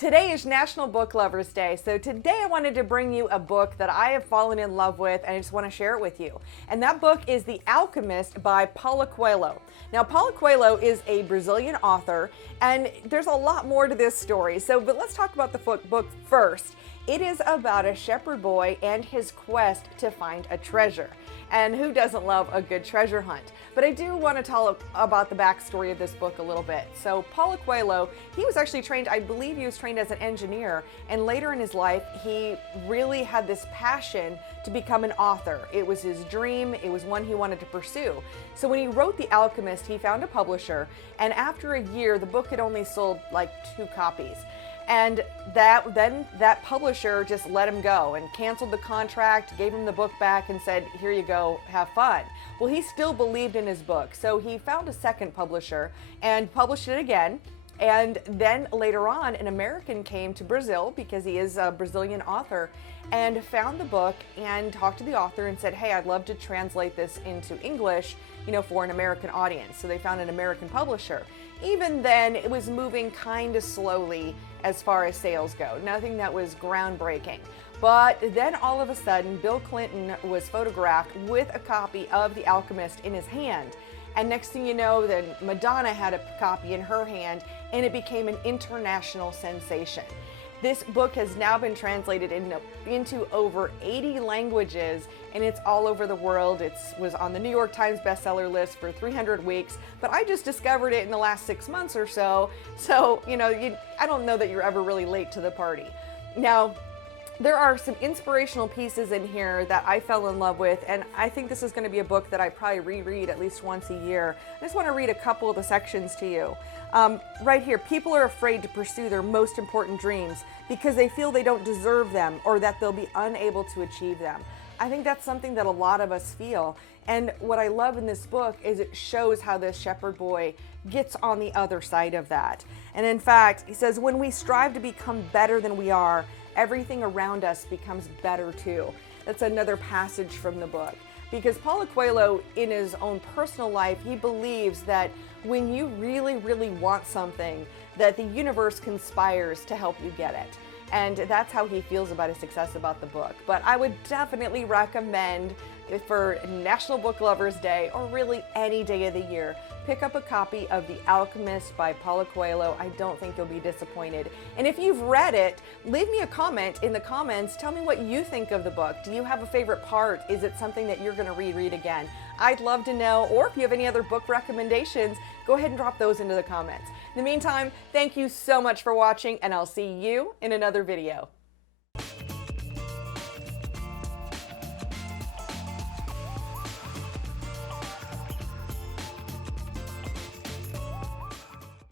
Today is National Book Lovers Day, so today I wanted to bring you a book that I have fallen in love with and I just want to share it with you. And that book is The Alchemist by Paulo Coelho. Now, Paulo Coelho is a Brazilian author, and there's a lot more to this story, but let's talk about the book first. It is about a shepherd boy and his quest to find a treasure. And who doesn't love a good treasure hunt? But I do want to tell about the backstory of this book a little bit. So Paulo Coelho, he was actually trained, I believe he was trained as an engineer, and later in his life, he really had this passion to become an author. It was his dream, it was one he wanted to pursue. So when he wrote The Alchemist, he found a publisher, and after a year, the book had only sold like 2 copies. And that publisher just let him go and canceled the contract, gave him the book back and said, here you go, have fun. Well, he still believed in his book. So he found a second publisher and published it again. And then later on, an American came to Brazil, because he is a Brazilian author, and found the book and talked to the author and said, hey, I'd love to translate this into English, for an American audience. So they found an American publisher. Even then, it was moving kind of slowly as far as sales go. Nothing that was groundbreaking. But then all of a sudden, Bill Clinton was photographed with a copy of The Alchemist in his hand. And next thing you know, then Madonna had a copy in her hand, and it became an international sensation. This book has now been translated into over 80 languages, and it's all over the world. It was on the New York Times bestseller list for 300 weeks, but I just discovered it in the last 6 months or so. So, I don't know that you're ever really late to the party. Now, there are some inspirational pieces in here that I fell in love with, and I think this is going to be a book that I probably reread at least once a year. I just want to read a couple of the sections to you. Right here, people are afraid to pursue their most important dreams because they feel they don't deserve them or that they'll be unable to achieve them. I think that's something that a lot of us feel. And what I love in this book is it shows how this shepherd boy gets on the other side of that. And in fact, he says, when we strive to become better than we are, everything around us becomes better too. That's another passage from the book. Because Paulo Coelho, in his own personal life, he believes that when you really, really want something, that the universe conspires to help you get it. And that's how he feels about his success about the book. But I would definitely recommend, for National Book Lovers Day, or really any day of the year, pick up a copy of The Alchemist by Paulo Coelho. I don't think you'll be disappointed. And if you've read it, leave me a comment in the comments. Tell me what you think of the book. Do you have a favorite part? Is it something that you're going to reread again? I'd love to know. Or if you have any other book recommendations, go ahead and drop those into the comments. In the meantime, thank you so much for watching, and I'll see you in another video.